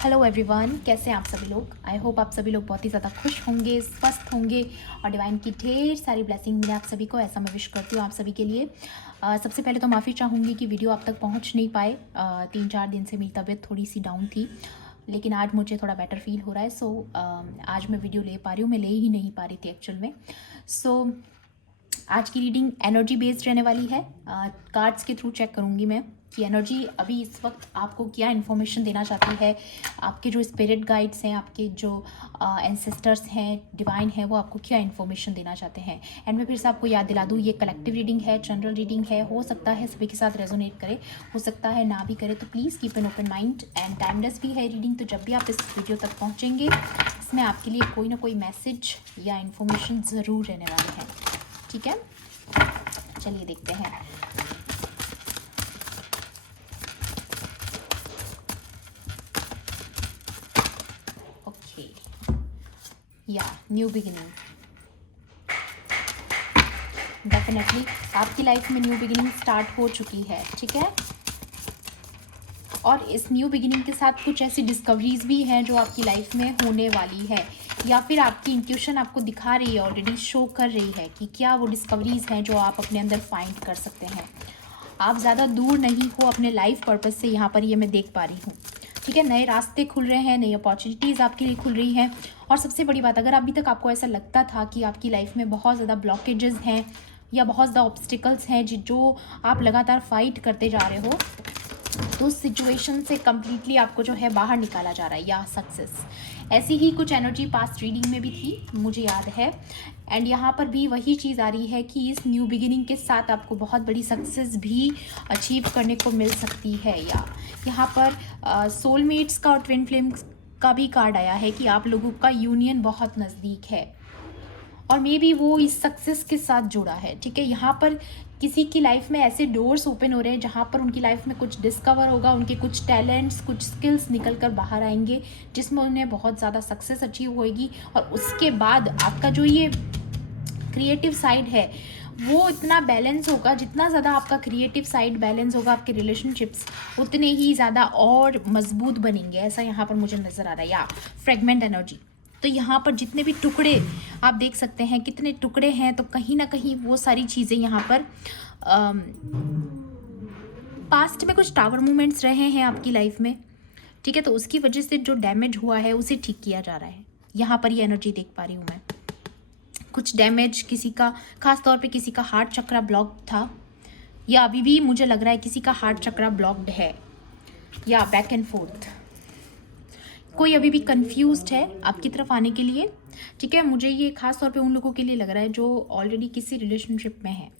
Hello everyone, कैसे हैं आप सभी लोग। आई होप आप सभी लोग बहुत ही ज़्यादा खुश होंगे, स्वस्थ होंगे और डिवाइन की ढेर सारी ब्लेसिंग मिले आप सभी को, ऐसा मैं विश करती हूँ आप सभी के लिए। सबसे पहले तो माफ़ी चाहूँगी कि वीडियो आप तक पहुँच नहीं पाए। 3-4 दिन से मेरी तबीयत थोड़ी सी डाउन थी, लेकिन आज मुझे थोड़ा बेटर फील हो रहा है। सो आज मैं वीडियो ले पा रही हूँ, मैं ले ही नहीं पा रही थी एक्चुअल में। सो आज की रीडिंग एनर्जी बेस्ड रहने वाली है। कार्ड्स के थ्रू चेक करूँगी मैं कि एनर्जी अभी इस वक्त आपको क्या इन्फॉर्मेशन देना चाहती है। आपके जो स्पिरिट गाइड्स हैं, आपके जो एंसेस्टर्स हैं, डिवाइन है, वो आपको क्या इन्फॉर्मेशन देना चाहते हैं। एंड मैं फिर से आपको याद दिला दूँ, ये कलेक्टिव रीडिंग है, जनरल रीडिंग है। हो सकता है सभी के साथ रेजोनेट करे, हो सकता है ना भी करे, तो please keep an open mind. And timeless भी है रीडिंग, तो जब भी आप इस वीडियो तक पहुँचेंगे इसमें आपके लिए कोई ना कोई मैसेज या इन्फॉर्मेशन ज़रूर रहने वाली है। ठीक है, चलिए देखते हैं। ओके, या न्यू बिगिनिंग, डेफिनेटली आपकी लाइफ में न्यू बिगिनिंग स्टार्ट हो चुकी है। ठीक है, और इस न्यू बिगिनिंग के साथ कुछ ऐसी डिस्कवरीज भी हैं जो आपकी लाइफ में होने वाली है, या फिर आपकी इंट्यूशन आपको दिखा रही है, ऑलरेडी शो कर रही है कि क्या वो डिस्कवरीज हैं जो आप अपने अंदर फाइंड कर सकते हैं। आप ज़्यादा दूर नहीं हो अपने लाइफ पर्पस से, यहाँ पर ये मैं देख पा रही हूँ। ठीक है, नए रास्ते खुल रहे हैं, नई अपॉर्चुनिटीज़ आपके लिए खुल रही हैं। और सबसे बड़ी बात, अगर अभी तक आपको ऐसा लगता था कि आपकी लाइफ में बहुत ज़्यादा ब्लॉकेजेस हैं या बहुत ज़्यादा ऑब्स्टिकल्स हैं जो आप लगातार फाइट करते जा रहे हो, तो उस सिचुएशन से कम्प्लीटली आपको जो है बाहर निकाला जा रहा है, या सक्सेस। ऐसी ही कुछ एनर्जी पास्ट रीडिंग में भी थी, मुझे याद है। एंड यहाँ पर भी वही चीज़ आ रही है कि इस न्यू बिगिनिंग के साथ आपको बहुत बड़ी सक्सेस भी अचीव करने को मिल सकती है। या यहाँ पर सोलमेट्स का और ट्विन फ्लेम्स का भी कार्ड आया है कि आप लोगों का यूनियन बहुत नज़दीक है और मे बी वो इस सक्सेस के साथ जुड़ा है। ठीक है, यहाँ पर किसी की लाइफ में ऐसे डोर्स ओपन हो रहे हैं जहाँ पर उनकी लाइफ में कुछ डिस्कवर होगा, उनके कुछ टैलेंट्स, कुछ स्किल्स निकल कर बाहर आएंगे जिसमें उन्हें बहुत ज़्यादा सक्सेस अचीव होएगी। और उसके बाद आपका जो ये क्रिएटिव साइड है वो इतना बैलेंस होगा, जितना ज़्यादा आपका क्रिएटिव साइड बैलेंस होगा, आपके रिलेशनशिप्स उतने ही ज़्यादा और मजबूत बनेंगे, ऐसा यहाँ पर मुझे नज़र आ रहा है। या फ्रेगमेंट एनर्जी, तो यहाँ पर जितने भी टुकड़े आप देख सकते हैं, कितने टुकड़े हैं, तो कहीं ना कहीं वो सारी चीज़ें यहाँ पर पास्ट में कुछ टावर मूवमेंट्स रहे हैं आपकी लाइफ में। ठीक है, तो उसकी वजह से जो डैमेज हुआ है उसे ठीक किया जा रहा है। यहाँ पर ये एनर्जी देख पा रही हूँ मैं, कुछ डैमेज किसी का, खास तौर पे किसी का हार्ट चक्रा ब्लॉक था, या अभी भी मुझे लग रहा है किसी का हार्ट चक्रा ब्लॉक्ड है, या बैक एंड फोर्थ कोई अभी भी कंफ्यूज्ड है आपकी तरफ आने के लिए। ठीक है, मुझे ये खास तौर पे उन लोगों के लिए लग रहा है जो ऑलरेडी किसी रिलेशनशिप में है।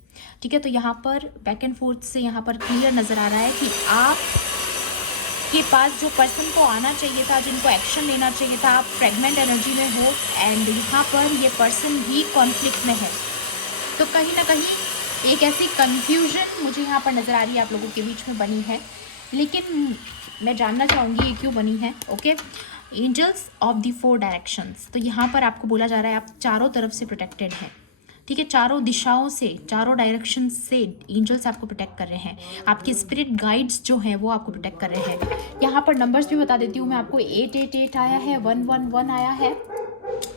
ठीक है, तो यहाँ पर बैक एंड फोर्थ से यहाँ पर क्लियर नज़र आ रहा है कि आप के पास जो पर्सन को आना चाहिए था, जिनको एक्शन लेना चाहिए था, आप फ्रेगमेंट एनर्जी में हो एंड यहाँ पर ये पर्सन भी कॉन्फ्लिक्ट में है। तो कहीं ना कहीं एक ऐसी कन्फ्यूजन मुझे यहाँ पर नज़र आ रही है आप लोगों के बीच में बनी है, लेकिन मैं जानना चाहूँगी ये क्यों बनी है। Okay, angels of the 4 directions, तो यहाँ पर आपको बोला जा रहा है आप चारों तरफ से प्रोटेक्टेड हैं। ठीक है, चारों दिशाओं से, चारों डायरेक्शन से एंजल्स आपको प्रोटेक्ट कर रहे हैं। आपके स्पिरिट गाइड्स जो हैं वो आपको प्रोटेक्ट कर रहे हैं। यहाँ पर नंबर्स भी बता देती हूँ मैं आपको, 888 आया है, 111 आया है,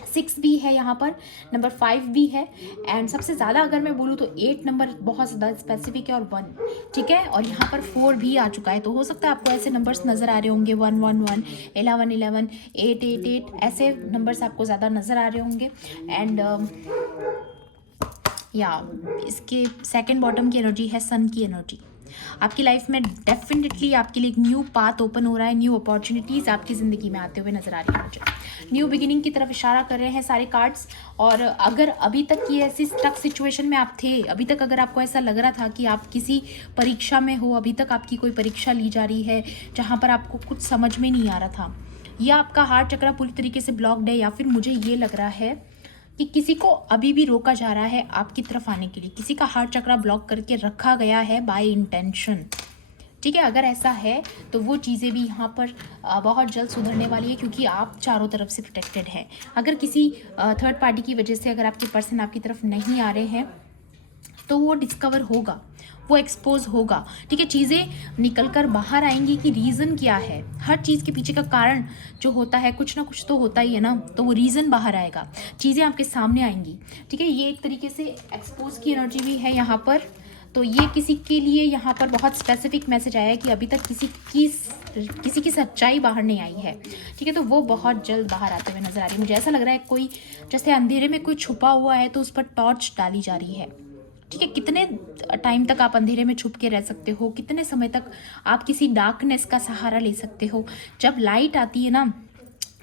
6 भी है, यहाँ पर नंबर 5 भी है। एंड सबसे ज़्यादा अगर मैं बोलूँ तो 8 नंबर बहुत ज़्यादा स्पेसिफिक है, और 1। ठीक है, और यहाँ पर 4 भी आ चुका है, तो हो सकता है आपको ऐसे नंबर्स नज़र आ रहे होंगे, 111, 1111, 888, ऐसे नंबर्स आपको ज़्यादा नज़र आ रहे होंगे। एंड या इसके सेकंड बॉटम की एनर्जी है सन की एनर्जी। आपकी लाइफ में डेफिनेटली आपके लिए एक न्यू पाथ ओपन हो रहा है, न्यू अपॉर्चुनिटीज़ आपकी ज़िंदगी में आते हुए नजर आ रही है मुझे। न्यू बिगिनिंग की तरफ इशारा कर रहे हैं सारे कार्ड्स। और अगर अभी तक ये ऐसी स्टक सिचुएशन में आप थे, अभी तक अगर आपको ऐसा लग रहा था कि आप किसी परीक्षा में हो, अभी तक आपकी कोई परीक्षा ली जा रही है जहाँ पर आपको कुछ समझ में नहीं आ रहा था, या आपका हार्ट चक्रा पूरी तरीके से ब्लॉक्ड है, या फिर मुझे ये लग रहा है कि किसी को अभी भी रोका जा रहा है आपकी तरफ आने के लिए, किसी का हार्ट चक्रा ब्लॉक करके रखा गया है बाय इंटेंशन। ठीक है, अगर ऐसा है तो वो चीज़ें भी यहाँ पर बहुत जल्द सुधरने वाली है, क्योंकि आप चारों तरफ से प्रोटेक्टेड हैं। अगर किसी थर्ड पार्टी की वजह से अगर आपके पर्सन आपकी तरफ नहीं आ रहे हैं तो वो डिस्कवर होगा, वो एक्सपोज होगा, ठीक है। चीज़ें निकल कर बाहर आएंगी कि रीज़न क्या है, हर चीज़ के पीछे का कारण जो होता है, कुछ ना कुछ तो होता ही है ना, तो वो रीज़न बाहर आएगा, चीज़ें आपके सामने आएंगी, ठीक है। ये एक तरीके से एक्सपोज की एनर्जी भी है यहाँ पर। तो ये किसी के लिए यहाँ पर बहुत स्पेसिफिक मैसेज आया है कि अभी तक किसी की सच्चाई बाहर नहीं आई है, ठीक है। तो वो बहुत जल्द बाहर आते हुए नजर आ रही है। मुझे ऐसा लग रहा है कोई जैसे अंधेरे में कोई छुपा हुआ है तो उस पर टॉर्च डाली जा रही है, ठीक है। कितने टाइम तक आप अंधेरे में छुप के रह सकते हो, कितने समय तक आप किसी डार्कनेस का सहारा ले सकते हो। जब लाइट आती है ना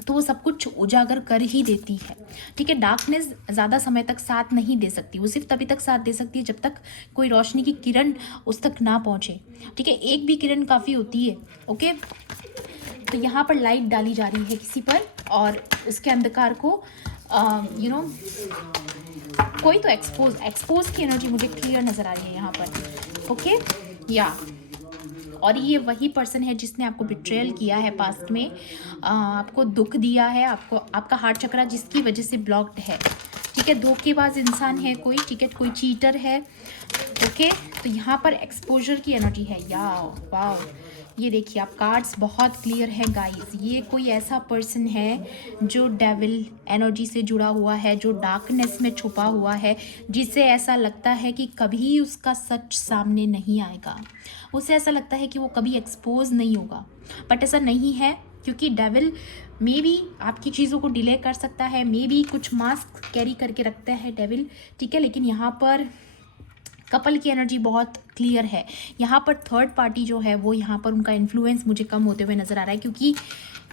तो वो सब कुछ उजागर कर ही देती है, ठीक है। डार्कनेस ज़्यादा समय तक साथ नहीं दे सकती, वो सिर्फ तभी तक साथ दे सकती है जब तक कोई रोशनी की किरण उस तक ना पहुँचे, ठीक है। एक भी किरण काफ़ी होती है, ओके। तो यहाँ पर लाइट डाली जा रही है किसी पर और इसके अंधकार को कोई तो एक्सपोज की एनर्जी मुझे क्लियर नज़र आ रही है यहाँ पर, ओके या। और ये वही पर्सन है जिसने आपको बिट्रेयल किया है पास्ट में, आपको दुख दिया है, आपको आपका हार्ट चक्रा जिसकी वजह से ब्लॉक्ड है, ठीक है। धोखेबाज इंसान है कोई, ठीक है, कोई चीटर है, ओके। तो यहाँ पर एक्सपोजर की एनर्जी है या वाओ। ये देखिए आप कार्ड्स बहुत क्लियर है गाइस। ये कोई ऐसा पर्सन है जो डेविल एनर्जी से जुड़ा हुआ है, जो डार्कनेस में छुपा हुआ है, जिसे ऐसा लगता है कि कभी उसका सच सामने नहीं आएगा, उसे ऐसा लगता है कि वो कभी एक्सपोज नहीं होगा। बट ऐसा नहीं है, क्योंकि डेविल मे बी आपकी चीज़ों को डिले कर सकता है, मे बी कुछ मास्क कैरी करके रखता है डेविल, ठीक है। लेकिन यहाँ पर कपल की एनर्जी बहुत क्लियर है। यहाँ पर थर्ड पार्टी जो है वो यहाँ पर उनका इन्फ्लुएंस मुझे कम होते हुए नज़र आ रहा है, क्योंकि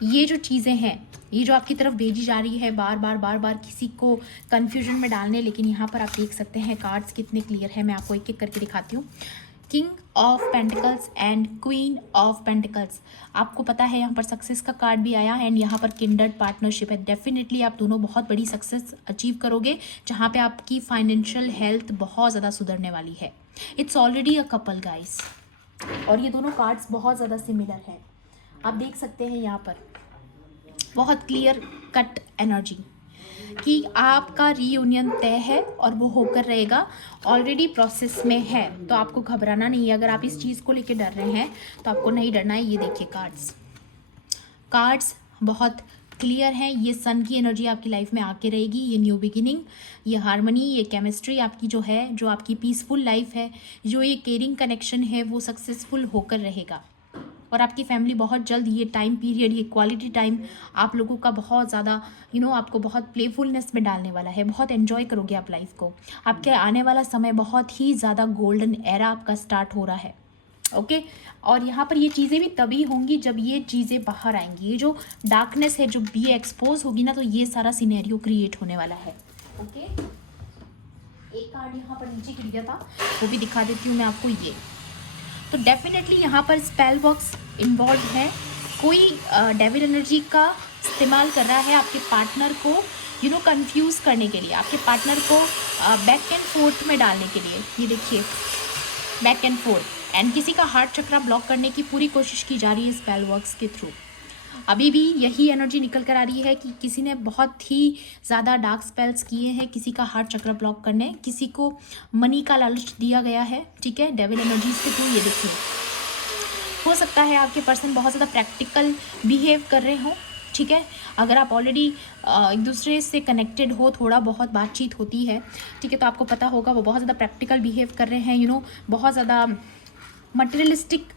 ये जो चीज़ें हैं, ये जो आपकी तरफ भेजी जा रही है बार बार किसी को कन्फ्यूजन में डालने, लेकिन यहाँ पर आप देख सकते हैं कार्ड्स कितने क्लियर है। मैं आपको एक एक करके दिखाती हूँ। King of pentacles and queen of pentacles, आपको पता है यहाँ पर सक्सेस का कार्ड भी आया एंड यहाँ पर किंडर्ड पार्टनरशिप है। डेफिनेटली आप दोनों बहुत बड़ी सक्सेस अचीव करोगे, जहाँ पे आपकी फाइनेंशियल हेल्थ बहुत ज़्यादा सुधरने वाली है। It's already a couple guys, और ये दोनों कार्ड्स बहुत ज़्यादा सिमिलर है। आप देख सकते हैं यहाँ पर बहुत क्लियर कट एनर्जी कि आपका रीयूनियन तय है और वो होकर रहेगा, ऑलरेडी प्रोसेस में है। तो आपको घबराना नहीं है। अगर आप इस चीज़ को लेके डर रहे हैं तो आपको नहीं डरना है। ये देखिए कार्ड्स बहुत क्लियर हैं। ये सन की एनर्जी आपकी लाइफ में आके रहेगी, ये न्यू बिगिनिंग, ये हार्मनी, ये केमिस्ट्री आपकी जो है, जो आपकी पीसफुल लाइफ है, जो ये केयरिंग कनेक्शन है, वो सक्सेसफुल होकर रहेगा। और आपकी फैमिली बहुत जल्द ये टाइम पीरियड, ये क्वालिटी टाइम आप लोगों का बहुत ज़्यादा आपको बहुत प्लेफुलनेस में डालने वाला है। बहुत एंजॉय करोगे आप लाइफ को। आपके आने वाला समय बहुत ही ज़्यादा गोल्डन एरा आपका स्टार्ट हो रहा है, ओके। और यहाँ पर ये चीज़ें भी तभी होंगी जब ये चीज़ें बाहर आएंगी। ये जो डार्कनेस है, जो ये एक्सपोज होगी ना, तो ये सारा सिनेरियो क्रिएट होने वाला है, ओके। एक कार्ड यहाँ पर नीचे गिर गया था, वो भी दिखा देती हूँ मैं आपको। ये तो डेफिनेटली यहाँ पर स्पेल बॉक्स इन्वॉल्व है। कोई डेविल एनर्जी का इस्तेमाल कर रहा है आपके पार्टनर को कंफ्यूज करने के लिए, आपके पार्टनर को बैक एंड फोर्थ में डालने के लिए। ये देखिए बैक एंड फोर्थ, एंड किसी का हार्ट चक्रा ब्लॉक करने की पूरी कोशिश की जा रही है स्पेल वर्क्स के थ्रू। अभी भी यही एनर्जी निकल कर आ रही है कि किसी ने बहुत ही ज़्यादा डार्क स्पेल्स किए हैं किसी का हार्ट चक्र ब्लॉक करने, किसी को मनी का लालच दिया गया है, ठीक है, डेविल एनर्जीज के थ्रू। ये देखिए हो सकता है आपके पर्सन बहुत ज़्यादा प्रैक्टिकल बिहेव कर रहे हो, ठीक है। अगर आप ऑलरेडी एक दूसरे से कनेक्टेड हो, थोड़ा बहुत बातचीत होती है, ठीक है, तो आपको पता होगा वो बहुत ज़्यादा प्रैक्टिकल बिहेव कर रहे हैं, बहुत ज़्यादा मटेरियलिस्टिक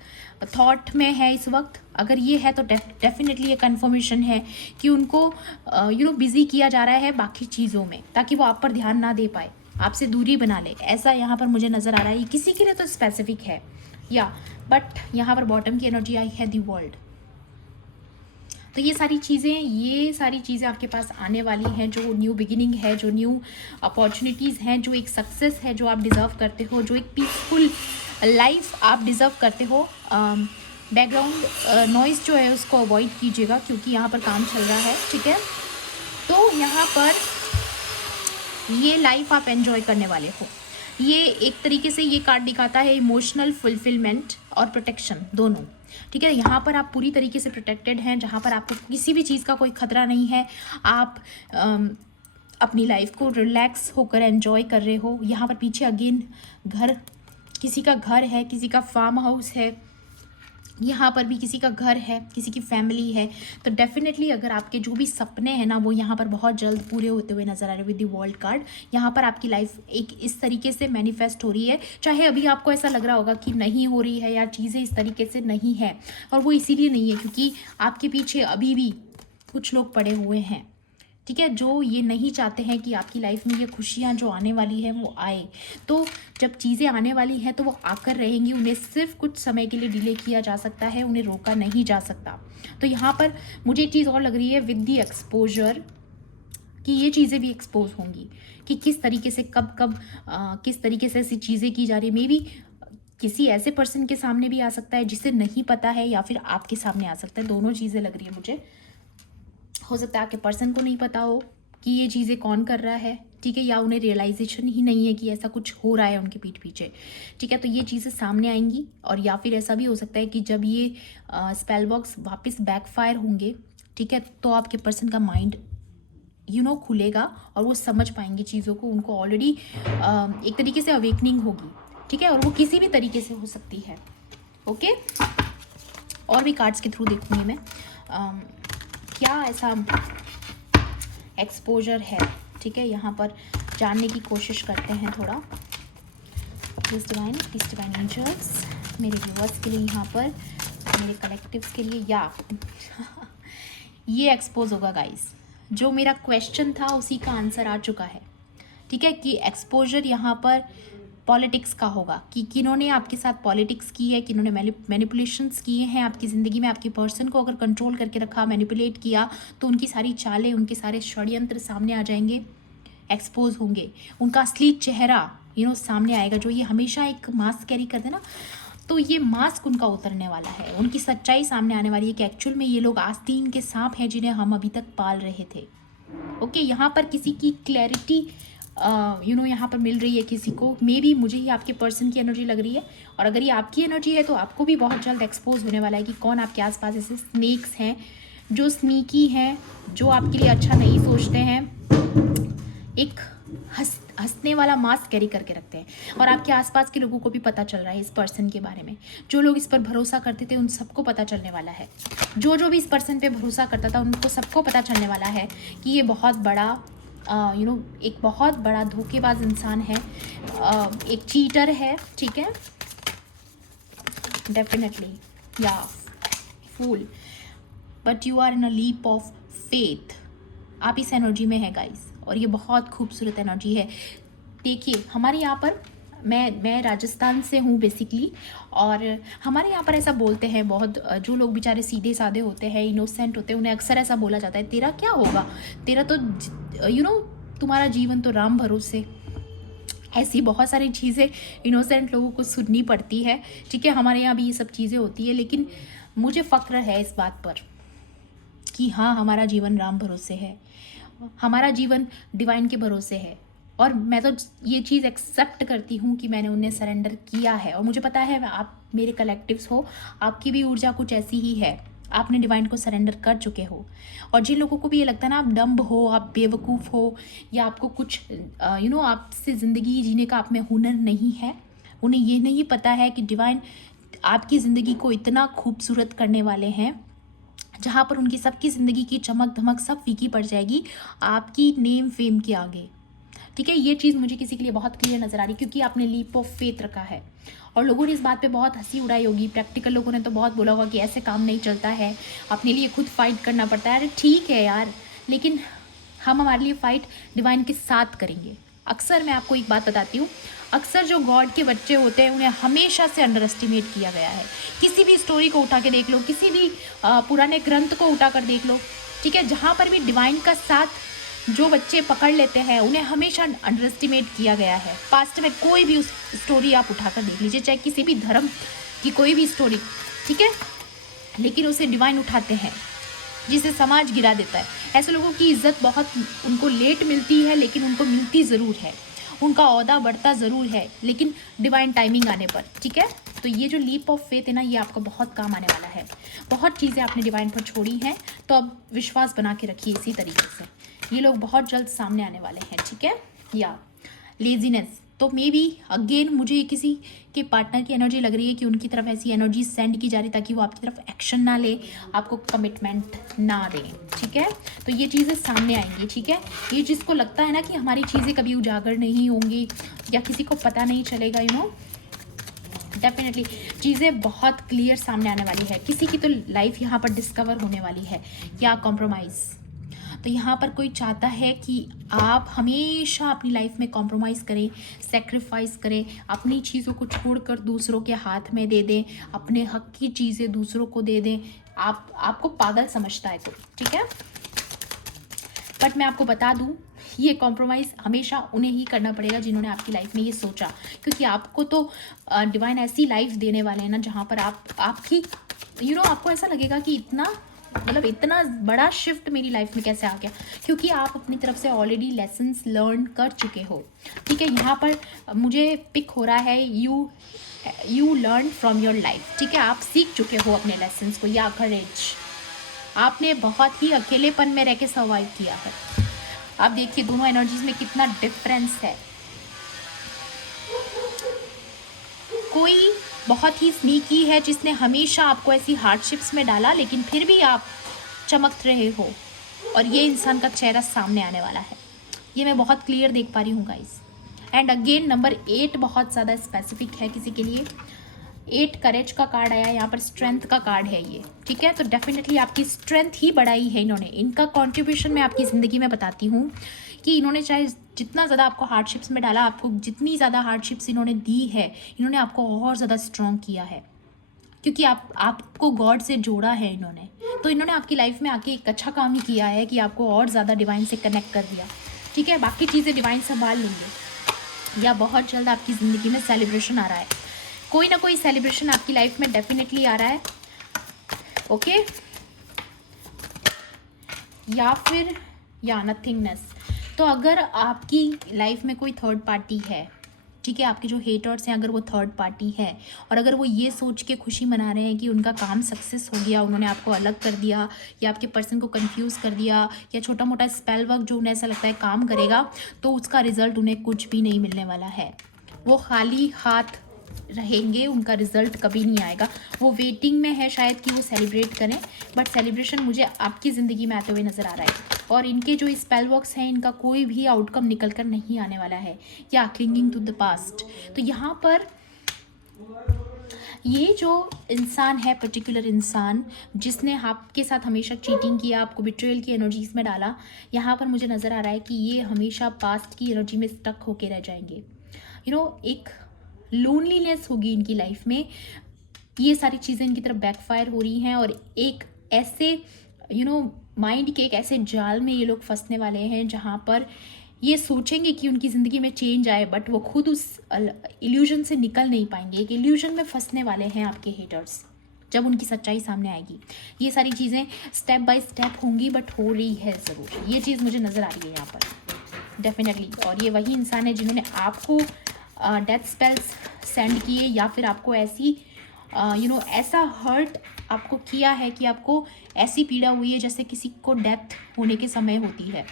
थॉट में है इस वक्त। अगर ये है तो डेफिनेटली ये कन्फर्मेशन है कि उनको बिजी किया जा रहा है बाकी चीज़ों में, ताकि वो आप पर ध्यान ना दे पाए, आपसे दूरी बना ले। ऐसा यहाँ पर मुझे नज़र आ रहा है। किसी के लिए तो स्पेसिफिक है या, बट यहाँ पर बॉटम की एनर्जी आई है दी वर्ल्ड। तो ये सारी चीज़ें आपके पास आने वाली हैं, जो न्यू बिगिनिंग है, जो न्यू अपॉर्चुनिटीज़ हैं, जो एक सक्सेस है जो आप डिज़र्व करते हो, जो एक पीसफुल लाइफ आप डिज़र्व करते हो। बैकग्राउंड नॉइज़ जो है उसको अवॉइड कीजिएगा, क्योंकि यहाँ पर काम चल रहा है, ठीक है। तो यहाँ पर ये लाइफ आप एंजॉय करने वाले हो। ये एक तरीके से ये कार्ड दिखाता है इमोशनल फुलफिलमेंट और प्रोटेक्शन दोनों, ठीक है। यहाँ पर आप पूरी तरीके से प्रोटेक्टेड हैं, जहाँ पर आपको किसी भी चीज़ का कोई खतरा नहीं है। आप अपनी लाइफ को रिलैक्स होकर एंजॉय कर रहे हो। यहाँ पर पीछे अगेन घर किसी का घर है, किसी का फार्म हाउस है, यहाँ पर भी किसी का घर है, किसी की फैमिली है। तो डेफिनेटली अगर आपके जो भी सपने हैं ना वो यहाँ पर बहुत जल्द पूरे होते हुए नजर आ रहे हैं विद द वर्ल्ड कार्ड। यहाँ पर आपकी लाइफ एक इस तरीके से मैनिफेस्ट हो रही है, चाहे अभी आपको ऐसा लग रहा होगा कि नहीं हो रही है या चीज़ें इस तरीके से नहीं है, और वो इसीलिए नहीं है क्योंकि आपके पीछे अभी भी कुछ लोग पड़े हुए हैं, ठीक है, जो ये नहीं चाहते हैं कि आपकी लाइफ में ये खुशियाँ जो आने वाली है वो आए। तो जब चीज़ें आने वाली हैं तो वो आकर रहेंगी, उन्हें सिर्फ कुछ समय के लिए डिले किया जा सकता है, उन्हें रोका नहीं जा सकता। तो यहाँ पर मुझे एक चीज़ और लग रही है विद दी एक्सपोजर कि ये चीज़ें भी एक्सपोज होंगी कि किस तरीके से कब कब किस तरीके से ऐसी चीज़ें की जा रही है। मे बी किसी ऐसे पर्सन के सामने भी आ सकता है जिसे नहीं पता है, या फिर आपके सामने आ सकता है। दोनों चीज़ें लग रही है मुझे। हो सकता है आपके पर्सन को नहीं पता हो कि ये चीज़ें कौन कर रहा है, ठीक है, या उन्हें रियलाइजेशन ही नहीं है कि ऐसा कुछ हो रहा है उनके पीठ पीछे, ठीक है। तो ये चीज़ें सामने आएंगी, और या फिर ऐसा भी हो सकता है कि जब ये स्पेल बॉक्स वापस बैकफायर होंगे, ठीक है, तो आपके पर्सन का माइंड खुलेगा और वो समझ पाएंगे चीज़ों को। उनको ऑलरेडी एक तरीके से अवेकनिंग होगी, ठीक है, और वो किसी भी तरीके से हो सकती है। ओके, और भी कार्ड्स के थ्रू देखूंगी मैं क्या ऐसा एक्सपोजर है, ठीक है, यहाँ पर जानने की कोशिश करते हैं थोड़ा। प्लीज डिवाइन एंजल्स मेरे व्यूअर्स के लिए, यहाँ पर मेरे कलेक्टिव्स के लिए, या ये एक्सपोज होगा गाइस। जो मेरा क्वेश्चन था उसी का आंसर आ चुका है, ठीक है, कि एक्सपोजर यहाँ पर पॉलिटिक्स का होगा कि किन्होंने आपके साथ पॉलिटिक्स की है, किन्होंने मैनिपुलेशंस किए हैं आपकी ज़िंदगी में। आपके पर्सन को अगर कंट्रोल करके रखा, मैनिपुलेट किया, तो उनकी सारी चालें, उनके सारे षड्यंत्र सामने आ जाएंगे, एक्सपोज होंगे। उनका असली चेहरा सामने आएगा। जो ये हमेशा एक मास्क कैरी करते हैं ना, तो ये मास्क उनका उतरने वाला है, उनकी सच्चाई सामने आने वाली है कि एक्चुअल में ये लोग आस्तीन के सांप हैं जिन्हें हम अभी तक पाल रहे थे। ओके, यहाँ पर किसी की क्लैरिटी यहाँ पर मिल रही है किसी को। मे बी मुझे ही आपके पर्सन की एनर्जी लग रही है, और अगर ये आपकी एनर्जी है तो आपको भी बहुत जल्द एक्सपोज होने वाला है कि कौन आपके आसपास ऐसे स्नेक्स हैं जो स्नीकी हैं, जो आपके लिए अच्छा नहीं सोचते हैं, एक हंसने वाला मास्क कैरी करके रखते हैं। और आपके आसपास के लोगों को भी पता चल रहा है इस पर्सन के बारे में। जो लोग इस पर भरोसा करते थे उन सबको पता चलने वाला है। जो भी इस पर्सन पे भरोसा करता था उनको सबको पता चलने वाला है कि ये बहुत बड़ा एक बहुत बड़ा धोखेबाज इंसान है, एक चीटर है, ठीक है, डेफिनेटली, या फूल, but you are in a leap of faith. आप इस एनर्जी में है गाइस, और ये बहुत खूबसूरत एनर्जी है। देखिए, हमारे यहाँ पर मैं राजस्थान से हूँ बेसिकली, और हमारे यहाँ पर ऐसा बोलते हैं बहुत, जो लोग बेचारे सीधे साधे होते हैं, इनोसेंट होते हैं, उन्हें अक्सर ऐसा बोला जाता है, तेरा क्या होगा, तेरा तो तुम्हारा जीवन तो राम भरोसे। ऐसी बहुत सारी चीज़ें इनोसेंट लोगों को सुननी पड़ती है, ठीक है, हमारे यहाँ भी ये सब चीज़ें होती है। लेकिन मुझे फ़क्र है इस बात पर कि हाँ, हमारा जीवन राम भरोसे है, हमारा जीवन डिवाइन के भरोसे है। और मैं तो ये चीज़ एक्सेप्ट करती हूँ कि मैंने उन्हें सरेंडर किया है, और मुझे पता है आप मेरे कलेक्टिव्स हो, आपकी भी ऊर्जा कुछ ऐसी ही है, आपने डिवाइन को सरेंडर कर चुके हो। और जिन लोगों को भी ये लगता है ना आप डम्ब हो, आप बेवकूफ़ हो, या आपको कुछ आपसे ज़िंदगी जीने का आप में हुनर नहीं है, उन्हें ये नहीं पता है कि डिवाइन आपकी ज़िंदगी को इतना खूबसूरत करने वाले हैं जहाँ पर उनकी सबकी ज़िंदगी की चमक धमक सब फीकी पड़ जाएगी आपकी नेम फेम के आगे, ठीक है। ये चीज़ मुझे किसी के लिए बहुत क्लियर नज़र आ रही है, क्योंकि आपने लीप ऑफ फेथ रखा है। और लोगों ने इस बात पे बहुत हंसी उड़ाई होगी, प्रैक्टिकल लोगों ने तो बहुत बोला होगा कि ऐसे काम नहीं चलता है, अपने लिए खुद फाइट करना पड़ता है। अरे ठीक है यार, लेकिन हम हमारे लिए फ़ाइट डिवाइन के साथ करेंगे। अक्सर मैं आपको एक बात बताती हूँ, अक्सर जो गॉड के बच्चे होते हैं उन्हें हमेशा से अंडर एस्टिमेट किया गया है। किसी भी स्टोरी को उठा के देख लो, किसी भी पुराने ग्रंथ को उठा कर देख लो, ठीक है, जहाँ पर भी डिवाइन का साथ जो बच्चे पकड़ लेते हैं उन्हें हमेशा अंडर एस्टिमेट किया गया है। पास्ट में कोई भी उस स्टोरी आप उठाकर देख लीजिए, चाहे किसी भी धर्म की कोई भी स्टोरी, ठीक है, लेकिन उसे डिवाइन उठाते हैं जिसे समाज गिरा देता है। ऐसे लोगों की इज्जत बहुत उनको लेट मिलती है, लेकिन उनको मिलती ज़रूर है, उनका ओहदा बढ़ता ज़रूर है, लेकिन डिवाइन टाइमिंग आने पर, ठीक है। तो ये जो लीप ऑफ फेथ है ना, ये आपको बहुत काम आने वाला है। बहुत चीज़ें आपने डिवाइन पर छोड़ी हैं, तो अब विश्वास बना के रखिए इसी तरीके से। ये लोग बहुत जल्द सामने आने वाले हैं, ठीक है। या लेजीनेस, तो मे बी अगेन मुझे किसी के पार्टनर की एनर्जी लग रही है कि उनकी तरफ ऐसी एनर्जी सेंड की जा रही ताकि वो आपकी तरफ एक्शन ना ले, आपको कमिटमेंट ना दें, ठीक है। तो ये चीज़ें सामने आएंगी, ठीक है। ये जिसको लगता है ना कि हमारी चीज़ें कभी उजागर नहीं होंगी या किसी को पता नहीं चलेगा, डेफिनेटली चीज़ें बहुत क्लियर सामने आने वाली है। किसी की तो लाइफ यहाँ पर डिस्कवर होने वाली है या कॉम्प्रोमाइज़। तो यहाँ पर कोई चाहता है कि आप हमेशा अपनी लाइफ में कॉम्प्रोमाइज़ करें, सेक्रीफाइस करें, अपनी चीज़ों को छोड़कर दूसरों के हाथ में दे दें, अपने हक की चीज़ें दूसरों को दे दें। आपको पागल समझता है कोई, ठीक है। बट मैं आपको बता दूं, ये कॉम्प्रोमाइज़ हमेशा उन्हें ही करना पड़ेगा जिन्होंने आपकी लाइफ में ये सोचा, क्योंकि आपको तो डिवाइन ऐसी लाइफ देने वाले हैं ना जहाँ पर आपकी आपको ऐसा लगेगा कि इतना बड़ा शिफ्ट मेरी लाइफ में कैसे आ गया, क्योंकि आप अपनी तरफ से ऑलरेडी लेसन्स लर्न कर चुके हो, ठीक है। यहाँ पर मुझे पिक हो रहा है you learn from your life, ठीक है। आप सीख चुके हो अपने लेसन्स को, या करेज, आपने बहुत ही अकेलेपन में रह के सर्वाइव किया है। आप देखिए दोनों एनर्जीज में कितना डिफरेंस है। कोई बहुत ही स्नीकी है जिसने हमेशा आपको ऐसी हार्डशिप्स में डाला, लेकिन फिर भी आप चमक रहे हो, और ये इंसान का चेहरा सामने आने वाला है। ये मैं बहुत क्लियर देख पा रही हूँ गाइस। एंड अगेन नंबर 8 बहुत ज़्यादा स्पेसिफिक है किसी के लिए। 8 करेज का कार्ड आया, यहाँ पर स्ट्रेंथ का कार्ड है ये, ठीक है। तो डेफिनेटली आपकी स्ट्रेंथ ही बढ़ाई है इन्होंने। इनका कंट्रीब्यूशन मैं आपकी ज़िंदगी में बताती हूँ कि इन्होंने चाहे जितना ज़्यादा आपको हार्डशिप्स में डाला, आपको जितनी ज़्यादा हार्डशिप्स इन्होंने दी है, इन्होंने आपको और ज़्यादा स्ट्रॉन्ग किया है, क्योंकि आपको गॉड से जोड़ा है इन्होंने। तो इन्होंने आपकी लाइफ में आके एक अच्छा काम ही किया है कि आपको और ज़्यादा डिवाइन से कनेक्ट कर दिया, ठीक है। बाकी चीज़ें डिवाइन संभाल लेंगे, या बहुत जल्द आपकी ज़िंदगी में सेलिब्रेशन आ रहा है, कोई ना कोई सेलिब्रेशन आपकी लाइफ में डेफिनेटली आ रहा है, ओके। या नथिंगनेस। तो अगर आपकी लाइफ में कोई थर्ड पार्टी है, ठीक है, आपके जो हेटर्स हैं, अगर वो थर्ड पार्टी है और अगर वो ये सोच के खुशी मना रहे हैं कि उनका काम सक्सेस हो गया, उन्होंने आपको अलग कर दिया या आपके पर्सन को कंफ्यूज कर दिया, या छोटा मोटा स्पेल वर्क जो उन्हें ऐसा लगता है काम करेगा, तो उसका रिजल्ट उन्हें कुछ भी नहीं मिलने वाला है। वो खाली हाथ रहेंगे, उनका रिजल्ट कभी नहीं आएगा। वो वेटिंग में है शायद कि वो सेलिब्रेट करें, बट सेलिब्रेशन मुझे आपकी ज़िंदगी में आते हुए नज़र आ रहा है। और इनके जो स्पेल वर्क्स हैं, इनका कोई भी आउटकम निकल कर नहीं आने वाला है, या क्लिंगिंग टू द पास्ट। तो यहाँ पर ये जो इंसान है, पर्टिकुलर इंसान जिसने आपके साथ हमेशा चीटिंग किया, आपको बिट्रेयल की एनर्जीज में डाला, यहाँ पर मुझे नज़र आ रहा है कि ये हमेशा पास्ट की एनर्जी में स्टक होके रह जाएंगे। एक लोनलीनेस होगी इनकी लाइफ में। ये सारी चीज़ें इनकी तरफ बैकफायर हो रही हैं, और एक ऐसे माइंड के एक ऐसे जाल में ये लोग फंसने वाले हैं जहाँ पर ये सोचेंगे कि उनकी ज़िंदगी में चेंज आए, बट वो खुद उस इल्यूजन से निकल नहीं पाएंगे। एक इल्यूजन में फंसने वाले हैं आपके हेटर्स जब उनकी सच्चाई सामने आएगी। ये सारी चीज़ें स्टेप बाय स्टेप होंगी, बट हो रही है ज़रूर। ये चीज़ मुझे नज़र आ रही है यहाँ पर डेफिनेटली। और ये वही इंसान है जिन्होंने आपको डेथ स्पेल्स सेंड किए, या फिर आपको ऐसी ऐसा हर्ट आपको किया है कि आपको ऐसी पीड़ा हुई है जैसे किसी को डेथ होने के समय होती है।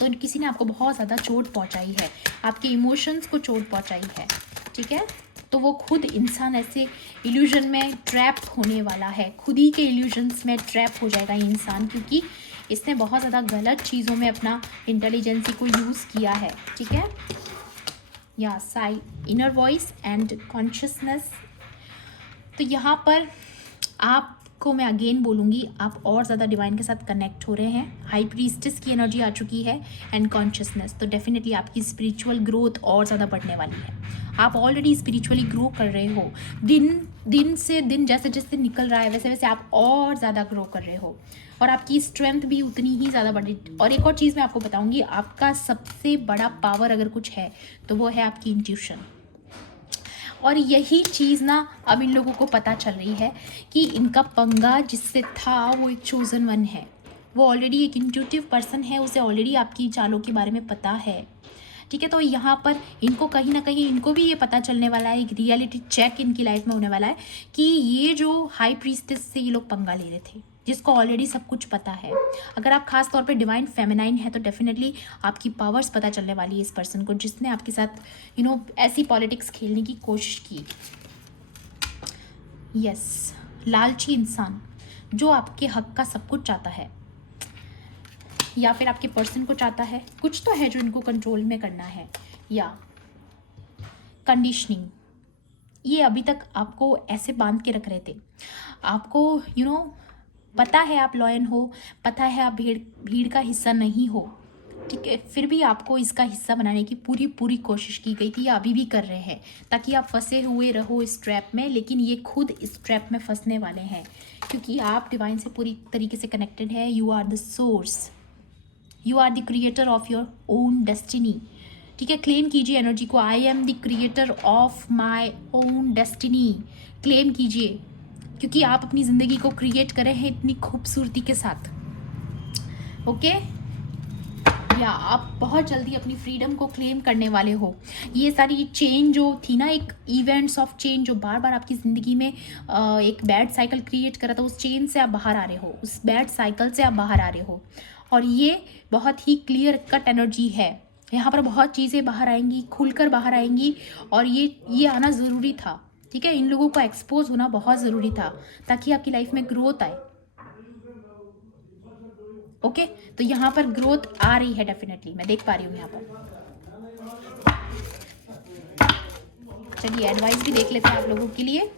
तो किसी ने आपको बहुत ज़्यादा चोट पहुंचाई है, आपके इमोशंस को चोट पहुंचाई है, ठीक है। तो वो खुद इंसान ऐसे इल्यूजन में ट्रैप होने वाला है, खुद ही के इल्यूजन्स में ट्रैप हो जाएगा ये इंसान, क्योंकि इसने बहुत ज़्यादा गलत चीज़ों में अपना इंटेलिजेंसी को यूज़ किया है, ठीक है। या इनर वॉइस एंड कॉन्शियसनेस। तो यहाँ पर आपको मैं अगेन बोलूँगी, आप और ज़्यादा डिवाइन के साथ कनेक्ट हो रहे हैं। हाई प्रीस्टेस की एनर्जी आ चुकी है एंड कॉन्शियसनेस। तो डेफिनेटली आपकी स्पिरिचुअल ग्रोथ और ज़्यादा बढ़ने वाली है। आप ऑलरेडी स्पिरिचुअली ग्रो कर रहे हो, दिन से दिन जैसे जैसे निकल रहा है वैसे वैसे आप और ज़्यादा ग्रो कर रहे हो, और आपकी स्ट्रेंथ भी उतनी ही ज़्यादा बढ़ी। और एक और चीज़ मैं आपको बताऊँगी, आपका सबसे बड़ा पावर अगर कुछ है तो वो है आपकी इंट्यूशन। और यही चीज़ ना अब इन लोगों को पता चल रही है कि इनका पंगा जिससे था वो एक चोजन वन है, वो ऑलरेडी एक इंट्यूटिव पर्सन है, उसे ऑलरेडी आपकी चालों के बारे में पता है, ठीक है। तो यहाँ पर इनको कहीं ना कहीं इनको भी ये पता चलने वाला है, एक रियलिटी चेक इनकी लाइफ में होने वाला है कि ये जो हाई प्रीस्टेस से ये लोग पंगा ले रहे थे, जिसको ऑलरेडी सब कुछ पता है। अगर आप खास तौर पे डिवाइन फेमिनाइन है तो डेफिनेटली आपकी पावर्स पता चलने वाली है इस पर्सन को जिसने आपके साथ ऐसी पॉलिटिक्स खेलने की कोशिश की। यस, लालची इंसान जो आपके हक का सब कुछ चाहता है, या फिर आपके पर्सन को चाहता है, कुछ तो है जो इनको कंट्रोल में करना है, या कंडीशनिंग। ये अभी तक आपको ऐसे बांध के रख रहे थे, आपको पता है आप लॉयल हो, पता है आप भीड़ का हिस्सा नहीं हो, ठीक है, फिर भी आपको इसका हिस्सा बनाने की पूरी कोशिश की गई थी, या अभी भी कर रहे हैं, ताकि आप फंसे हुए रहो इस ट्रैप में। लेकिन ये खुद इस ट्रैप में फंसने वाले हैं, क्योंकि आप डिवाइन से पूरी तरीके से कनेक्टेड है। You are the source, you are the creator of your own destiny, ठीक है। क्लेम कीजिए एनर्जी को, I am the creator of my own destiny. Claim कीजिए, क्योंकि आप अपनी ज़िंदगी को क्रिएट करे हैं इतनी खूबसूरती के साथ। ओके, या आप बहुत जल्दी अपनी फ्रीडम को क्लेम करने वाले हो। ये सारी चेंज जो थी ना, एक इवेंट्स ऑफ चेंज जो बार बार आपकी ज़िंदगी में एक बैड साइकिल क्रिएट करा था, उस चेंज से आप बाहर आ रहे हो, उस बैड साइकिल से आप बाहर आ रहे हो। और ये बहुत ही क्लियर कट एनर्जी है। यहाँ पर बहुत चीज़ें बाहर आएंगी, खुलकर बाहर आएंगी, और ये आना ज़रूरी था, ठीक है। इन लोगों को एक्सपोज होना बहुत ज़रूरी था ताकि आपकी लाइफ में ग्रोथ आए। ओके, तो यहाँ पर ग्रोथ आ रही है डेफिनेटली, मैं देख पा रही हूँ यहाँ पर। चलिए एडवाइस भी देख लेते हैं आप लोगों के लिए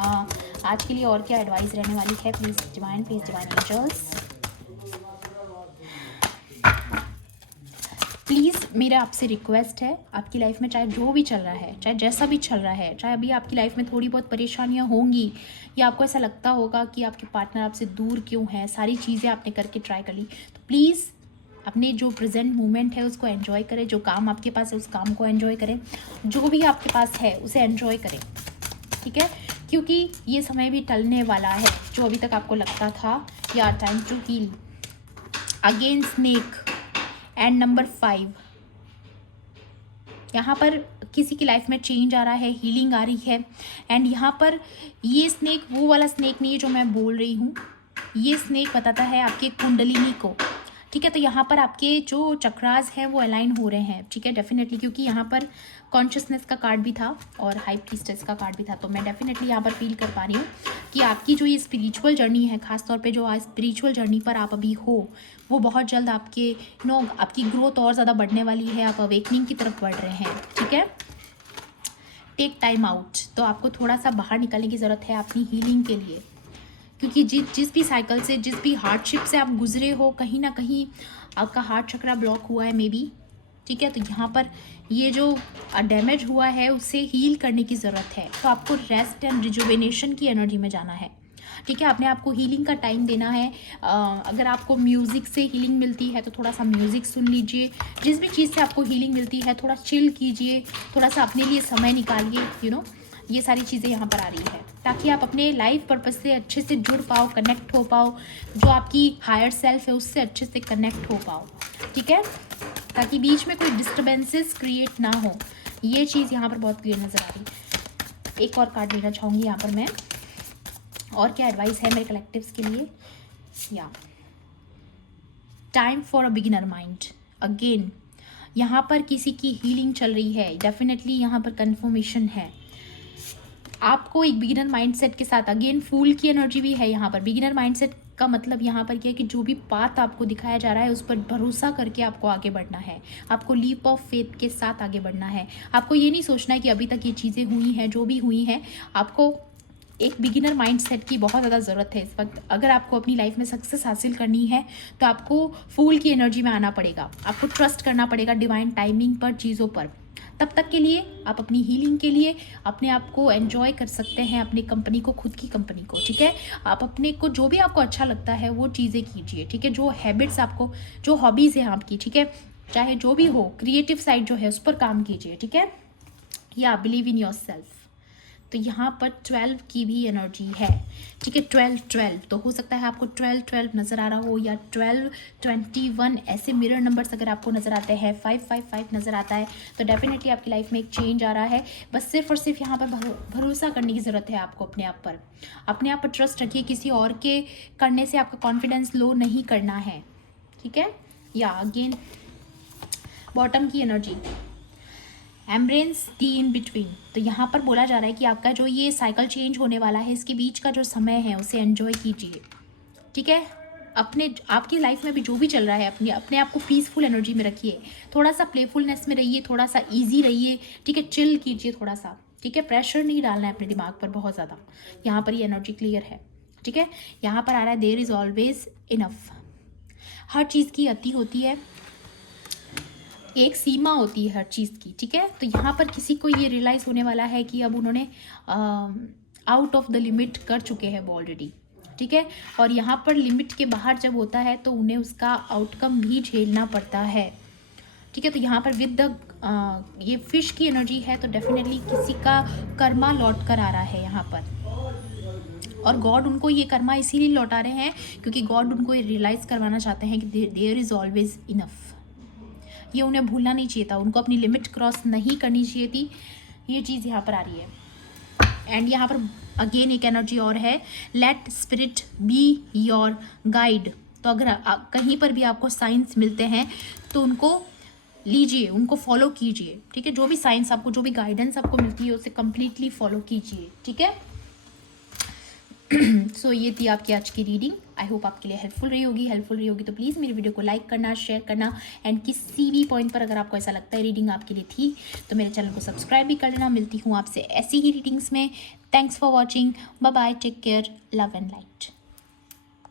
आज के लिए, और क्या एडवाइस रहने वाली है। प्लीज़ डिवाइन एंजल्स, प्लीज़ मेरा आपसे रिक्वेस्ट है, आपकी लाइफ में चाहे जो भी चल रहा है, चाहे जैसा भी चल रहा है, चाहे अभी आपकी लाइफ में थोड़ी बहुत परेशानियां होंगी, या आपको ऐसा लगता होगा कि आपके पार्टनर आपसे दूर क्यों है, सारी चीज़ें आपने करके ट्राई कर ली, तो प्लीज़ अपने जो प्रेजेंट मोमेंट है उसको एंजॉय करें। जो काम आपके पास है उस काम को एंजॉय करें, जो भी आपके पास है उसे एंजॉय करें, ठीक है। क्योंकि ये समय भी टलने वाला है जो अभी तक आपको लगता था। या time to heal. Again snake and number 5, यहाँ पर किसी की लाइफ में चेंज आ रहा है, हीलिंग आ रही है। एंड यहाँ पर ये स्नेक वो वाला स्नेक नहीं है जो मैं बोल रही हूँ, ये स्नेक बताता है आपके कुंडलिनी को, ठीक है। तो यहाँ पर आपके जो चक्रास हैं वो अलाइन हो रहे हैं, ठीक है, डेफिनेटली, क्योंकि यहाँ पर कॉन्शियसनेस का कार्ड भी था और हाई प्रीस्टेस का कार्ड भी था। तो मैं डेफिनेटली यहाँ पर फील कर पा रही हूँ कि आपकी जो ये स्पिरिचुअल जर्नी है, खासतौर पे जो स्पिरिचुअल जर्नी पर आप अभी हो, वो बहुत जल्द आपके आपकी ग्रोथ और ज़्यादा बढ़ने वाली है। आप अवेकनिंग की तरफ बढ़ रहे हैं, ठीक है। टेक टाइम आउट, तो आपको थोड़ा सा बाहर निकलने की ज़रूरत है अपनी हीलिंग के लिए, क्योंकि जिस भी साइकिल से, जिस भी हार्डशिप से आप गुजरे हो, कहीं ना कहीं आपका हार्ट चक्रा ब्लॉक हुआ है मे बी, ठीक है। तो यहाँ पर ये जो डैमेज हुआ है उसे हील करने की ज़रूरत है। तो आपको रेस्ट एंड रिजुवेनेशन की एनर्जी में जाना है, ठीक है। अपने आप को हीलिंग का टाइम देना है। अगर आपको म्यूज़िक से हीलिंग मिलती है तो थोड़ा सा म्यूज़िक सुन लीजिए। जिस भी चीज़ से आपको हीलिंग मिलती है थोड़ा चिल कीजिए, थोड़ा सा अपने लिए समय निकालिए। ये सारी चीज़ें यहाँ पर आ रही है ताकि आप अपने लाइफ पर्पस से अच्छे से जुड़ पाओ, कनेक्ट हो पाओ, जो आपकी हायर सेल्फ है उससे अच्छे से कनेक्ट हो पाओ, ठीक है, ताकि बीच में कोई डिस्टर्बेंसेस क्रिएट ना हो। ये चीज़ यहाँ पर बहुत क्लियर नज़र आ रही। एक और कार्ड लेना चाहूँगी यहाँ पर मैं, और क्या एडवाइस है मेरे कलेक्टिव्स के लिए। या time for a beginner mind. Again यहाँ पर किसी की हीलिंग चल रही है, डेफिनेटली यहाँ पर कन्फर्मेशन है। आपको एक बिगिनर माइंडसेट के साथ, अगेन फूल की एनर्जी भी है यहाँ पर। बिगिनर माइंडसेट का मतलब यहाँ पर क्या है कि जो भी पाथ आपको दिखाया जा रहा है उस पर भरोसा करके आपको आगे बढ़ना है। आपको लीप ऑफ फेथ के साथ आगे बढ़ना है। आपको ये नहीं सोचना है कि अभी तक ये चीज़ें हुई हैं, जो भी हुई हैं। आपको एक बिगिनर माइंडसेट की बहुत ज़्यादा ज़रूरत है इस वक्त। अगर आपको अपनी लाइफ में सक्सेस हासिल करनी है तो आपको फूल की एनर्जी में आना पड़ेगा। आपको ट्रस्ट करना पड़ेगा डिवाइन टाइमिंग पर, चीज़ों पर। तब तक के लिए आप अपनी हीलिंग के लिए अपने आप को एंजॉय कर सकते हैं, अपनी कंपनी को, खुद की कंपनी को, ठीक है। आप अपने को जो भी आपको अच्छा लगता है वो चीज़ें कीजिए, ठीक है। जो हैबिट्स आपको, जो हॉबीज़ हैं आपकी, ठीक है, चाहे जो भी हो, क्रिएटिव साइड जो है उस पर काम कीजिए, ठीक है। या बिलीव इन योर सेल्फ। तो यहाँ पर 12 की भी एनर्जी है, ठीक है। 12 तो हो सकता है आपको 12 नज़र आ रहा हो, या 12 21 ऐसे मिरर नंबर्स अगर आपको नज़र आते हैं, 5 नज़र आता है, तो डेफिनेटली आपकी लाइफ में एक चेंज आ रहा है। बस सिर्फ और सिर्फ यहाँ पर भरोसा करने की ज़रूरत है आपको अपने आप पर। अपने आप पर ट्रस्ट रखिए, किसी और के करने से आपका कॉन्फिडेंस लो नहीं करना है, ठीक है। या अगेन बॉटम की energy, embrace the in between. तो यहाँ पर बोला जा रहा है कि आपका जो ये साइकिल चेंज होने वाला है, इसके बीच का जो समय है उसे एंजॉय कीजिए, ठीक है। अपने आपकी लाइफ में भी जो भी चल रहा है, अपने आप को पीसफुल एनर्जी में रखिए, थोड़ा सा प्लेफुलनेस में रहिए, थोड़ा सा ईजी रहिए, ठीक है। चिल कीजिए थोड़ा सा, ठीक है। प्रेशर नहीं डालना है अपने दिमाग पर बहुत ज़्यादा। यहाँ पर ये एनर्जी क्लियर है, ठीक है। यहाँ पर आ रहा है देयर इज़ ऑलवेज इनफ। हर चीज़ की अति होती है, एक सीमा होती है हर चीज़ की, ठीक है। तो यहाँ पर किसी को ये रियलाइज़ होने वाला है कि अब उन्होंने आउट ऑफ द लिमिट कर चुके हैं वो ऑलरेडी, ठीक है। और यहाँ पर लिमिट के बाहर जब होता है तो उन्हें उसका आउटकम भी झेलना पड़ता है, ठीक है। तो यहाँ पर विद द ये फिश की एनर्जी है, तो डेफिनेटली किसी का कर्मा लौट कर आ रहा है यहाँ पर, और गॉड उनको ये कर्मा इसीलिए लौटा रहे हैं क्योंकि गॉड उनको ये रियलाइज़ करवाना चाहते हैं कि देयर इज़ ऑलवेज इनफ। ये उन्हें भूलना नहीं चाहिए था, उनको अपनी लिमिट क्रॉस नहीं करनी चाहिए थी, ये चीज़ यहाँ पर आ रही है। एंड यहाँ पर अगेन एक एनर्जी और है, let spirit be your guide. तो अगर कहीं पर भी आपको साइंस मिलते हैं तो उनको लीजिए, उनको फॉलो कीजिए, ठीक है। जो भी साइंस आपको, जो भी गाइडेंस आपको मिलती है उसे कम्प्लीटली फॉलो कीजिए, ठीक है। सो ये थी आपकी आज की रीडिंग। आई होप आपके लिए हेल्पफुल रही होगी तो प्लीज़ मेरी वीडियो को लाइक करना, शेयर करना, एंड किसी भी पॉइंट पर अगर आपको ऐसा लगता है रीडिंग आपके लिए थी तो मेरे चैनल को सब्सक्राइब भी कर लेना। मिलती हूँ आपसे ऐसी ही रीडिंग्स में। Thanks for watching, bye bye, take care, love and light.